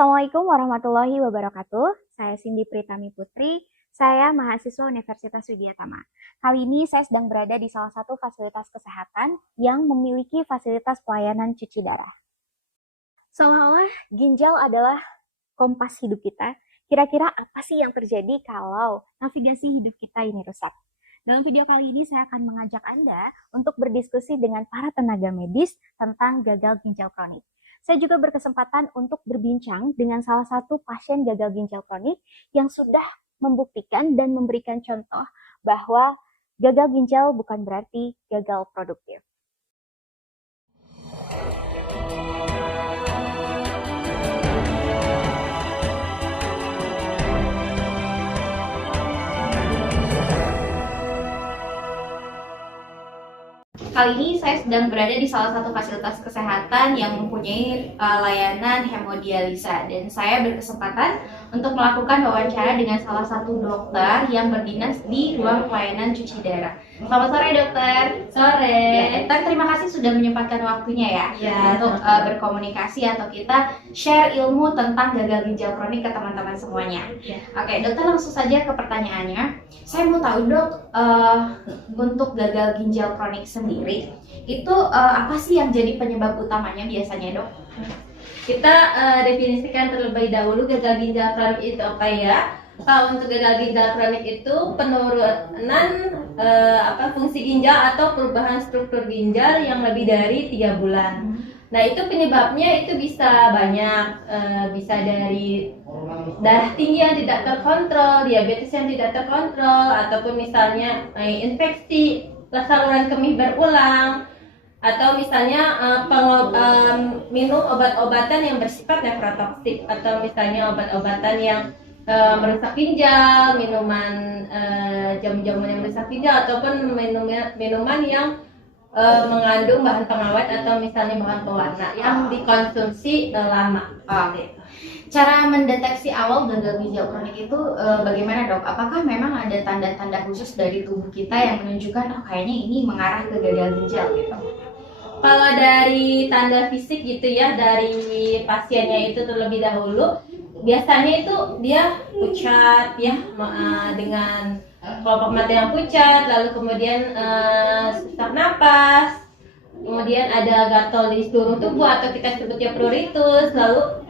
Assalamualaikum warahmatullahi wabarakatuh. Saya Cindy Pritami Putri. Saya mahasiswa Universitas Widyatama. Kali ini saya sedang berada di salah satu fasilitas kesehatan yang memiliki fasilitas pelayanan cuci darah. Seolah-olah ginjal adalah kompas hidup kita. Kira-kira apa sih yang terjadi kalau navigasi hidup kita ini rusak? Dalam video kali ini saya akan mengajak Anda untuk berdiskusi dengan para tenaga medis tentang gagal ginjal kronik. Saya juga berkesempatan untuk berbincang dengan salah satu pasien gagal ginjal kronik yang sudah membuktikan dan memberikan contoh bahwa gagal ginjal bukan berarti gagal produktif. Kali ini saya sedang berada di salah satu fasilitas kesehatan yang mempunyai layanan hemodialisa, dan saya berkesempatan untuk melakukan wawancara dengan salah satu dokter yang berdinas di ruang pelayanan cuci darah. Selamat sore dokter. Sore. Ya, dokter, terima kasih sudah menyempatkan waktunya untuk berkomunikasi atau kita share ilmu tentang gagal ginjal kronik ke teman-teman semuanya. Oke, dokter, langsung saja ke pertanyaannya. Saya mau tahu dok, untuk gagal ginjal kronik sendiri itu apa sih yang jadi penyebab utamanya biasanya dok? Kita definisikan terlebih dahulu gagal ginjal kronik itu apa ya. Kalau untuk gagal ginjal kronik itu penurunan fungsi ginjal atau perubahan struktur ginjal yang lebih dari 3 bulan. Nah, itu penyebabnya itu bisa banyak, bisa dari darah tinggi yang tidak terkontrol, diabetes yang tidak terkontrol, ataupun misalnya infeksi saluran kemih berulang, atau misalnya minum obat-obatan yang bersifat nefrotoksik, atau misalnya obat-obatan yang merusak ginjal, minuman jamu-jamu yang merusak ginjal, ataupun minuman yang mengandung bahan pengawet atau misalnya bahan pewarna yang dikonsumsi lama. Oke. Cara mendeteksi awal gagal ginjal kronik itu bagaimana dok? Apakah memang ada tanda-tanda khusus dari tubuh kita yang menunjukkan kayaknya ini mengarah ke gagal ginjal gitu? Kalau dari tanda fisik gitu ya, dari pasiennya itu terlebih dahulu, biasanya itu dia pucat ya, dengan kelopak mata yang pucat, lalu kemudian sesak napas, kemudian ada gatal di seluruh tubuh atau kita sebutnya pruritus, lalu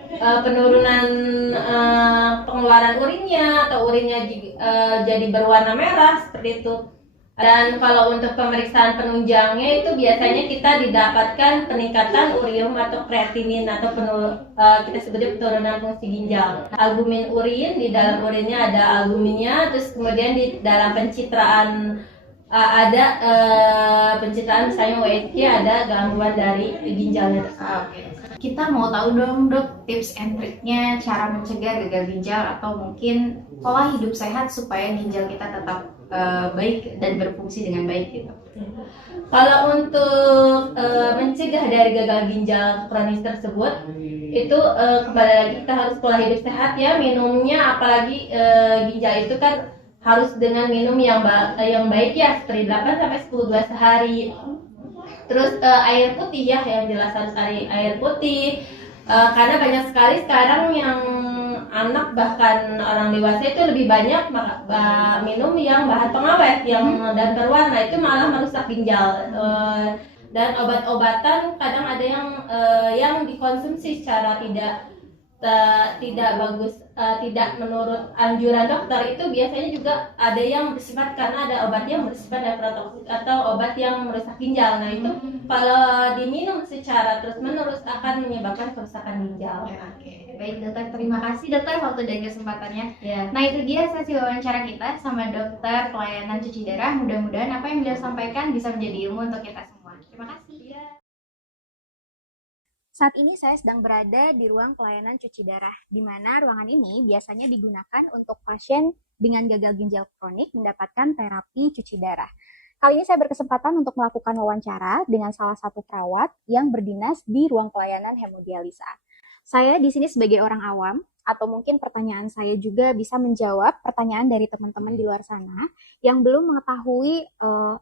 penurunan pengeluaran urinnya atau urinnya jadi berwarna merah seperti itu. Dan kalau untuk pemeriksaan penunjangnya itu biasanya kita didapatkan peningkatan urium atau kreatinin atau kita sebutnya penurunan fungsi ginjal. Albumin urin, di dalam urinnya ada albuminnya, terus kemudian di dalam pencitraan ada pencitraan misalnya USG, ada gangguan dari ginjalnya. Oke. Kita mau tahu dong dok tips and triknya cara mencegah gagal ginjal atau mungkin pola hidup sehat supaya ginjal kita tetap baik dan berfungsi dengan baik gitu. Kalau untuk mencegah dari gagal ginjal kronis tersebut, itu kembali lagi kita harus pola hidup sehat ya, minumnya apalagi ginjal itu kan harus dengan minum yang baik ya, seperti 8 sampai 10 gelas sehari. Terus air putih ya, yang jelas harus air putih, karena banyak sekali sekarang yang anak bahkan orang dewasa itu lebih banyak minum yang bahan pengawet dan berwarna, itu malah merusak ginjal. Dan obat-obatan kadang ada yang dikonsumsi secara tidak bagus, tidak menurut anjuran dokter, itu biasanya juga ada yang bersifat, karena ada obat yang bersifat nefrotoksik atau obat yang merusak ginjal. Nah, itu kalau diminum secara terus-menerus akan menyebabkan kerusakan ginjal. Oke, baik dokter, terima kasih dokter waktu dan kesempatannya. Ya. Nah, itu dia sesi wawancara kita sama dokter pelayanan cuci darah. Mudah-mudahan apa yang beliau sampaikan bisa menjadi ilmu untuk kita semua. Terima kasih. Saat ini saya sedang berada di ruang pelayanan cuci darah, di mana ruangan ini biasanya digunakan untuk pasien dengan gagal ginjal kronik mendapatkan terapi cuci darah. Kali ini saya berkesempatan untuk melakukan wawancara dengan salah satu perawat yang berdinas di ruang pelayanan hemodialisa. Saya di sini sebagai orang awam, atau mungkin pertanyaan saya juga bisa menjawab pertanyaan dari teman-teman di luar sana yang belum mengetahui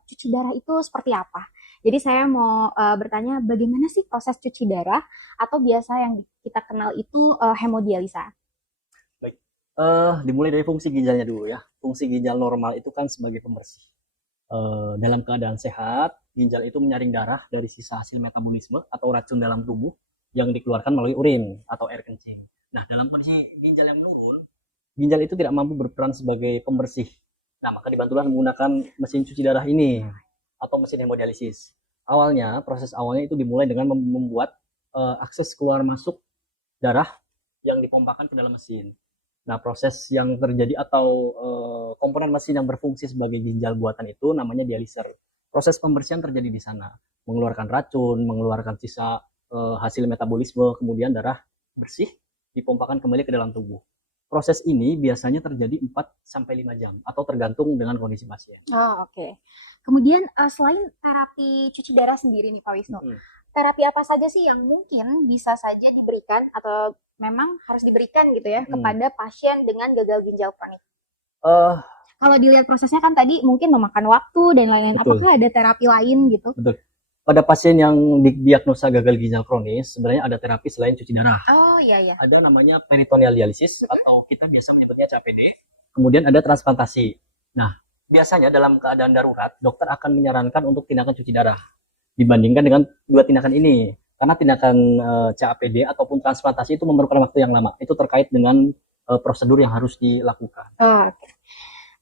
cuci darah itu seperti apa. Jadi saya mau bertanya bagaimana sih proses cuci darah atau biasa yang kita kenal itu hemodialisa? Baik, dimulai dari fungsi ginjalnya dulu ya. Fungsi ginjal normal itu kan sebagai pembersih. Dalam keadaan sehat, ginjal itu menyaring darah dari sisa hasil metabolisme atau racun dalam tubuh yang dikeluarkan melalui urin atau air kencing. Nah, dalam kondisi ginjal yang menurun, ginjal itu tidak mampu berperan sebagai pembersih. Nah, maka dibantulah menggunakan mesin cuci darah ini atau mesin hemodialisis. Awalnya, proses awalnya itu dimulai dengan membuat akses keluar masuk darah yang dipompakan ke dalam mesin. Nah, proses yang terjadi atau komponen mesin yang berfungsi sebagai ginjal buatan itu namanya dialiser. Proses pembersihan terjadi di sana, mengeluarkan racun, mengeluarkan sisa hasil metabolisme, kemudian darah bersih dipompakan kembali ke dalam tubuh. Proses ini biasanya terjadi 4-5 jam atau tergantung dengan kondisi pasien. Oh, oke. Kemudian selain terapi cuci darah sendiri nih Pak Wisnu, terapi apa saja sih yang mungkin bisa saja diberikan atau memang harus diberikan gitu ya kepada pasien dengan gagal ginjal kronik? Kalau dilihat prosesnya kan tadi mungkin memakan waktu dan lain-lain. Betul. Apakah ada terapi lain gitu? Betul. Pada pasien yang didiagnosa gagal ginjal kronis, sebenarnya ada terapi selain cuci darah. Oh iya ya. Ada namanya peritoneal dialisis atau kita biasa menyebutnya CAPD. Kemudian ada transplantasi. Nah, biasanya dalam keadaan darurat, dokter akan menyarankan untuk tindakan cuci darah dibandingkan dengan dua tindakan ini. Karena tindakan CAPD ataupun transplantasi itu memerlukan waktu yang lama. Itu terkait dengan prosedur yang harus dilakukan. Oh, okay.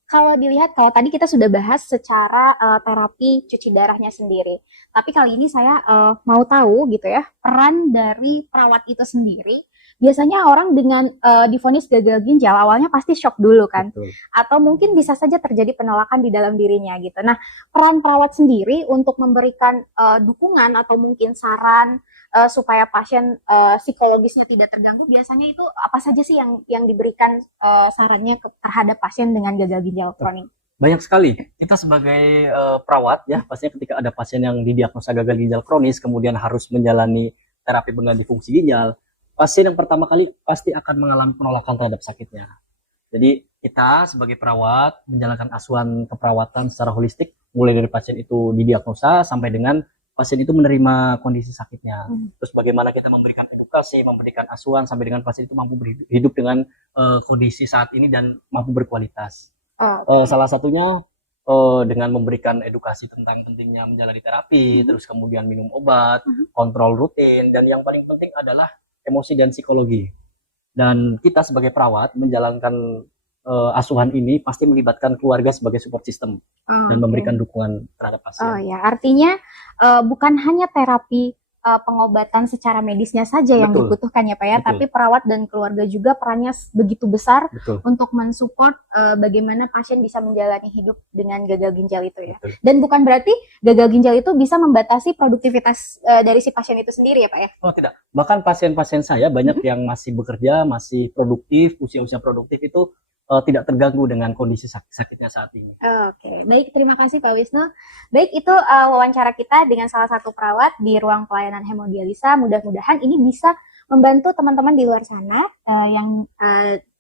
Kalau dilihat, kalau tadi kita sudah bahas secara terapi cuci darahnya sendiri. Tapi kali ini saya mau tahu gitu ya, peran dari perawat itu sendiri. Biasanya orang dengan divonis gagal ginjal awalnya pasti shock dulu kan. Betul. Atau mungkin bisa saja terjadi penolakan di dalam dirinya gitu. Nah, peran perawat sendiri untuk memberikan dukungan atau mungkin saran supaya pasien psikologisnya tidak terganggu, biasanya itu apa saja sih yang diberikan sarannya terhadap pasien dengan gagal ginjal kronik? Banyak sekali. Kita sebagai perawat ya, pastinya ketika ada pasien yang didiagnosa gagal ginjal kronis kemudian harus menjalani terapi pengganti fungsi ginjal, pasien yang pertama kali pasti akan mengalami penolakan terhadap sakitnya. Jadi kita sebagai perawat menjalankan asuhan keperawatan secara holistik, mulai dari pasien itu didiagnosa sampai dengan pasien itu menerima kondisi sakitnya. Terus bagaimana kita memberikan edukasi, memberikan asuhan sampai dengan pasien itu mampu hidup dengan kondisi saat ini dan mampu berkualitas. Salah satunya dengan memberikan edukasi tentang pentingnya menjalani terapi, terus kemudian minum obat, kontrol rutin, dan yang paling penting adalah emosi dan psikologi. Dan kita sebagai perawat menjalankan asuhan ini pasti melibatkan keluarga sebagai support system dan memberikan dukungan terhadap pasien. Oh ya, artinya bukan hanya terapi pengobatan secara medisnya saja yang dibutuhkan ya Pak ya, tapi perawat dan keluarga juga perannya begitu besar untuk mensupport bagaimana pasien bisa menjalani hidup dengan gagal ginjal itu ya. Dan bukan berarti gagal ginjal itu bisa membatasi produktivitas dari si pasien itu sendiri ya Pak ya? Oh tidak, bahkan pasien-pasien saya banyak yang masih bekerja, masih produktif, usia-usia produktif itu tidak terganggu dengan kondisi sakitnya saat ini. Oke, baik, terima kasih Pak Wisnu. Baik, itu wawancara kita dengan salah satu perawat di ruang pelayanan hemodialisa. Mudah-mudahan ini bisa membantu teman-teman di luar sana yang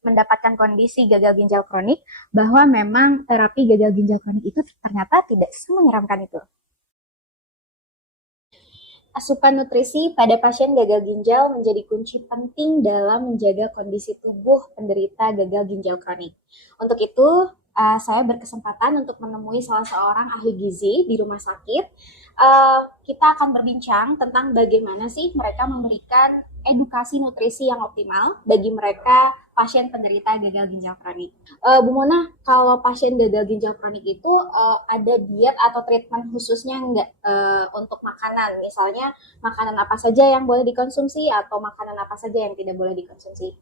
mendapatkan kondisi gagal ginjal kronik, bahwa memang terapi gagal ginjal kronik itu ternyata tidak semenyeramkan itu. Asupan nutrisi pada pasien gagal ginjal menjadi kunci penting dalam menjaga kondisi tubuh penderita gagal ginjal kronik. Untuk itu, saya berkesempatan untuk menemui salah seorang ahli gizi di rumah sakit. Kita akan berbincang tentang bagaimana sih mereka memberikan edukasi nutrisi yang optimal bagi mereka pasien penderita gagal ginjal kronik. Bu Mona, kalau pasien gagal ginjal kronik itu ada diet atau treatment khususnya nggak untuk makanan? Misalnya makanan apa saja yang boleh dikonsumsi atau makanan apa saja yang tidak boleh dikonsumsi?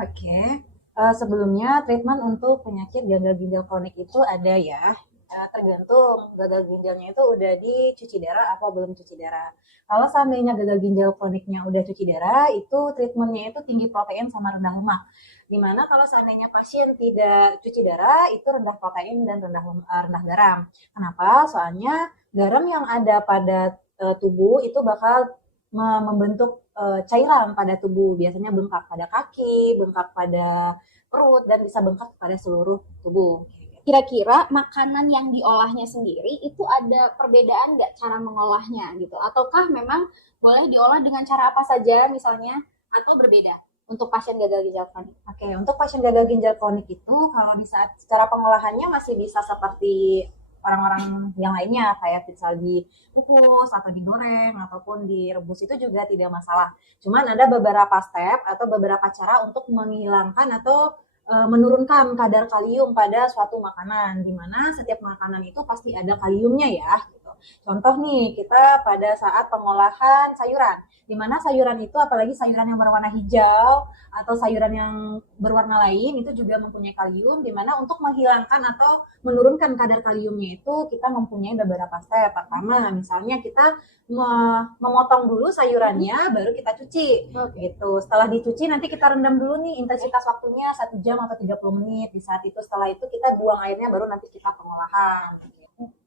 Oke. Sebelumnya treatment untuk penyakit gagal ginjal kronik itu ada ya. Tergantung gagal ginjalnya itu udah dicuci darah apa belum cuci darah. Kalau seandainya gagal ginjal kroniknya udah cuci darah, itu treatmentnya itu tinggi protein sama rendah lemak. Dimana kalau seandainya pasien tidak cuci darah, itu rendah protein dan rendah garam. Kenapa? Soalnya garam yang ada pada tubuh itu bakal membentuk cairan pada tubuh. Biasanya bengkak pada kaki, bengkak pada perut, dan bisa bengkak pada seluruh tubuh. kira-kira makanan yang diolahnya sendiri itu ada perbedaan nggak cara mengolahnya gitu? Ataukah memang boleh diolah dengan cara apa saja misalnya atau berbeda untuk pasien gagal ginjal kronik? Oke, untuk pasien gagal ginjal kronik itu kalau di saat cara pengolahannya masih bisa seperti orang-orang yang lainnya kayak misal dikukus atau digoreng ataupun direbus itu juga tidak masalah. Cuman ada beberapa step atau beberapa cara untuk menghilangkan atau menurunkan kadar kalium pada suatu makanan, di mana setiap makanan itu pasti ada kaliumnya ya. Gitu. Contoh nih, kita pada saat pengolahan sayuran, di mana sayuran itu apalagi sayuran yang berwarna hijau atau sayuran yang berwarna lain itu juga mempunyai kalium, di mana untuk menghilangkan atau menurunkan kadar kaliumnya itu kita mempunyai beberapa step. Pertama, misalnya kita memotong dulu sayurannya, baru kita cuci. Gitu. Setelah dicuci nanti kita rendam dulu nih intensitas waktunya 1 jam atau 30 menit. Di saat itu setelah itu kita buang airnya, baru nanti kita pengolahan.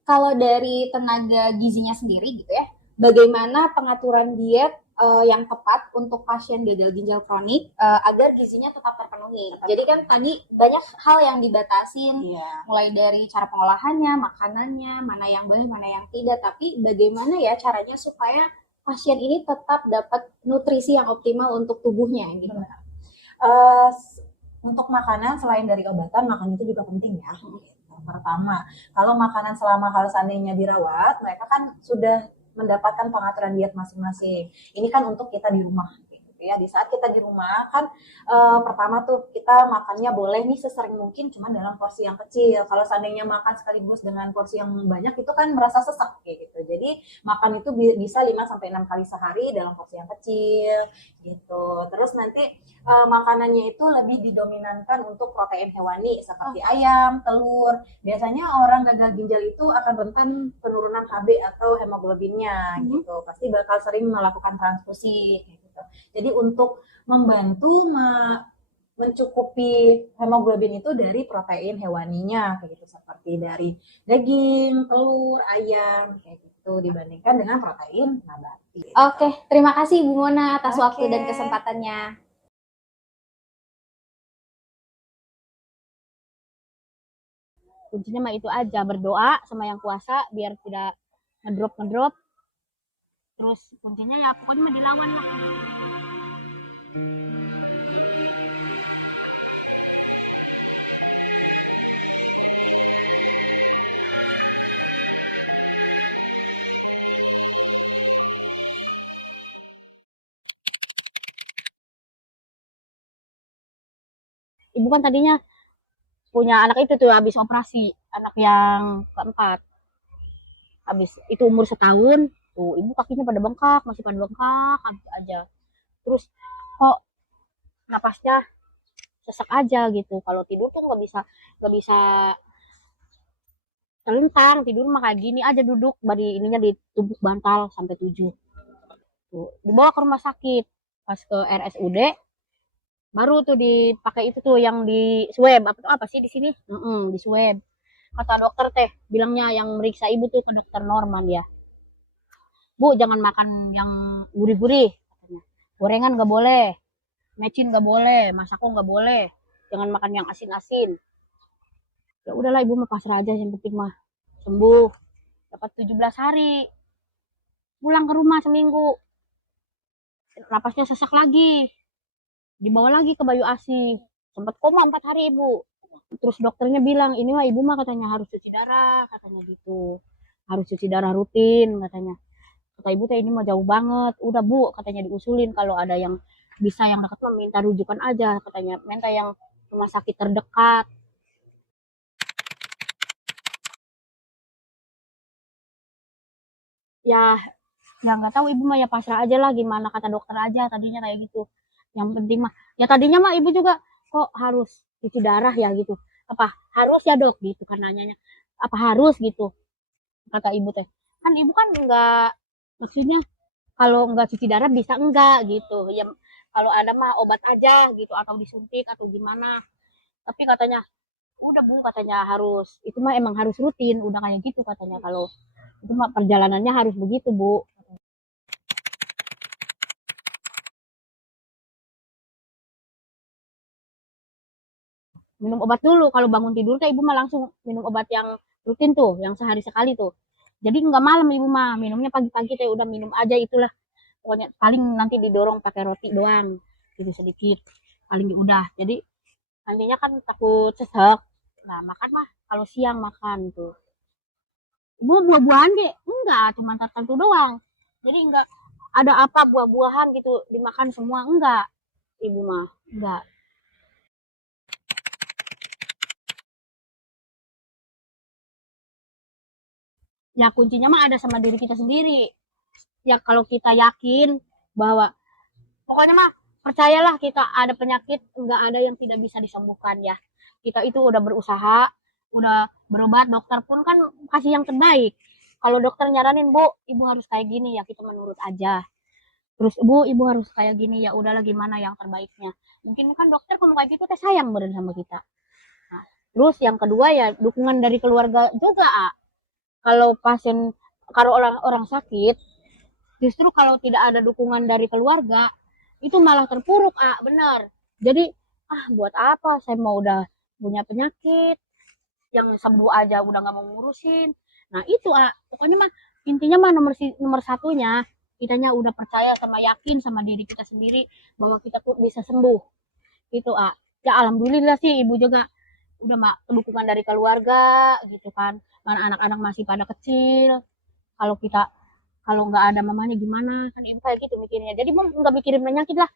Kalau dari tenaga gizinya sendiri gitu ya, bagaimana pengaturan diet yang tepat untuk pasien gagal ginjal kronik agar gizinya tetap terpenuhi. Jadi kan tadi banyak hal yang dibatasin, mulai dari cara pengolahannya, makanannya, mana yang boleh, mana yang tidak. Tapi bagaimana ya caranya supaya pasien ini tetap dapat nutrisi yang optimal untuk tubuhnya gitu. Untuk makanan selain dari obatan, makan itu juga penting ya. Pertama, kalau makanan selama hal seandainya dirawat, mereka kan sudah mendapatkan pengaturan diet masing-masing. Ini kan untuk kita di rumah, gitu ya. Di saat kita di rumah kan, pertama tuh kita makannya boleh nih sesering mungkin, cuma dalam porsi yang kecil. Kalau seandainya makan sekaligus dengan porsi yang banyak, itu kan merasa sesak, kayak gitu. Jadi makan itu bisa 5-6 kali sehari dalam porsi yang kecil, gitu. Terus nanti makanannya itu lebih didominankan untuk protein hewani seperti ayam, telur. Biasanya orang gagal ginjal itu akan rentan penurunan HB atau hemoglobinnya gitu. Pasti bakal sering melakukan transfusi gitu. Jadi untuk membantu mencukupi hemoglobin itu dari protein hewaninya kayak gitu, seperti dari daging, telur, ayam kayak gitu dibandingkan dengan protein nabati. Oke, terima kasih Bu Mona atas waktu dan kesempatannya. Kuncinya mah itu aja, berdoa sama yang kuasa biar tidak ngedrop. Terus kuncinya ya pokoknya mah dilawan lah. Ibu kan tadinya punya anak itu tuh habis operasi, anak yang keempat. Habis itu umur setahun, tuh ibu kakinya pada bengkak, masih pada bengkak aja. Terus kok napasnya sesak aja gitu. Kalau tidur tuh nggak bisa telentang, tidur mah kayak gini aja duduk, bari ininya ditumpuk bantal sampai 7. Tuh, dibawa ke rumah sakit. Pas ke RSUD baru tuh dipakai itu tuh yang di swab apa sih di sini di swab. Kata dokter teh bilangnya yang meriksa ibu tuh ke dokter Norman ya, Bu jangan makan yang gurih-gurih katanya, gorengan nggak boleh, mecin nggak boleh, masako nggak boleh, jangan makan yang asin-asin. Ya udahlah ibu mah pasrah aja, yang penting mah sembuh. Dapat 17 hari pulang ke rumah seminggu, napasnya sesak lagi, dibawa lagi ke Bayu Asih, sempat koma 4 hari ibu. Terus dokternya bilang ini mah ibu mah katanya harus cuci darah, katanya gitu, harus cuci darah rutin katanya. Kata ibu teh ini mah jauh banget, udah Bu katanya diusulin kalau ada yang bisa yang dekat mah minta rujukan aja katanya, minta yang rumah sakit terdekat. Ya nggak tahu ibu mah ya pasrah aja lah, gimana kata dokter aja tadinya kayak gitu. Yang penting mah ya tadinya mah ibu juga kok harus cuci darah ya gitu, apa harus ya dok gitu kan nanyanya, apa harus gitu kata ibu teh. Kan ibu kan nggak, maksudnya kalau nggak cuci darah bisa enggak gitu ya, kalau ada mah obat aja gitu atau disuntik atau gimana. Tapi katanya udah Bu katanya harus, itu mah emang harus rutin udah kayak gitu katanya, kalau itu mah perjalanannya harus begitu Bu. minum obat dulu. Kalau bangun tidur teh ibu mah langsung minum obat yang rutin tuh, yang sehari sekali tuh. Jadi nggak malam ibu mah, minumnya pagi-pagi teh udah minum aja itulah. Pokoknya paling nanti didorong pakai roti doang, gitu sedikit. Paling udah. Jadi nantinya kan takut sesek. Nah, makan mah kalau siang makan tuh. Ibu buah-buahan deh? Enggak, cuma tertentu doang. Jadi enggak ada apa buah-buahan gitu dimakan semua, enggak. Ibu mah, enggak. Ya kuncinya mah ada sama diri kita sendiri. Ya kalau kita yakin bahwa pokoknya mah percayalah kita ada penyakit enggak ada yang tidak bisa disembuhkan ya. Kita itu udah berusaha, udah berobat, dokter pun kan kasih yang terbaik. Kalau dokter nyaranin, Bu, ibu harus kayak gini ya, kita menurut aja. Terus ibu harus kayak gini ya, udahlah gimana yang terbaiknya. Mungkin kan dokter kalau kayak gitu teh sayang beren sama kita. Nah, terus yang kedua ya dukungan dari keluarga juga. Kalau pasien, kalau orang sakit, justru kalau tidak ada dukungan dari keluarga, itu malah terpuruk, benar. Jadi, buat apa saya mau udah punya penyakit, yang sembuh aja udah nggak mau ngurusin. Nah itu, pokoknya mah intinya mah nomor satunya, kitanya udah percaya sama yakin sama diri kita sendiri bahwa kita tuh bisa sembuh. Itu, ya alhamdulillah sih ibu juga udah dukungan dari keluarga gitu kan. Mana anak-anak masih pada kecil, kalau kita kalau nggak ada mamanya gimana kan ibu kayak gitu mikirnya. Jadi mau nggak mikirin penyakit lah,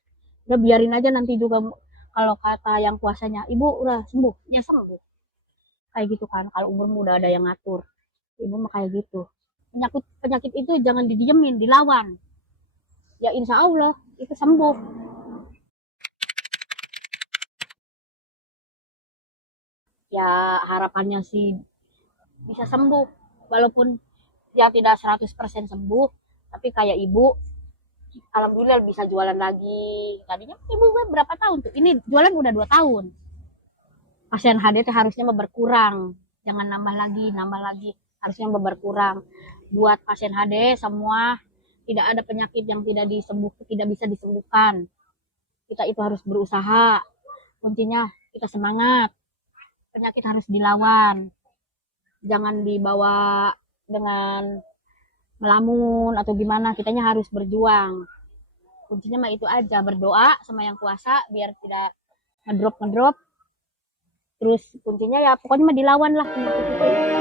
udah biarin aja nanti juga kalau kata yang kuasanya ibu udah sembuh ya sembuh kayak gitu kan. Kalau umurmu udah ada yang ngatur, ibu mah kayak gitu. Penyakit penyakit itu jangan didiemin, dilawan, ya insya Allah itu sembuh. Ya harapannya sih bisa sembuh, walaupun ya tidak 100% sembuh, tapi kayak ibu alhamdulillah bisa jualan lagi. Tadinya ibu berapa tahun tuh, ini jualan udah 2 tahun. Pasien HDT harusnya berkurang, jangan nambah lagi, harusnya berkurang. Buat pasien HD semua, tidak ada penyakit yang tidak bisa disembuhkan. Kita itu harus berusaha, kuncinya kita semangat. Penyakit harus dilawan, jangan dibawa dengan melamun atau gimana, kitanya harus berjuang. Kuncinya mah itu aja, berdoa sama yang kuasa biar tidak ngedrop. Terus kuncinya ya pokoknya mah dilawan lah penyakit itu.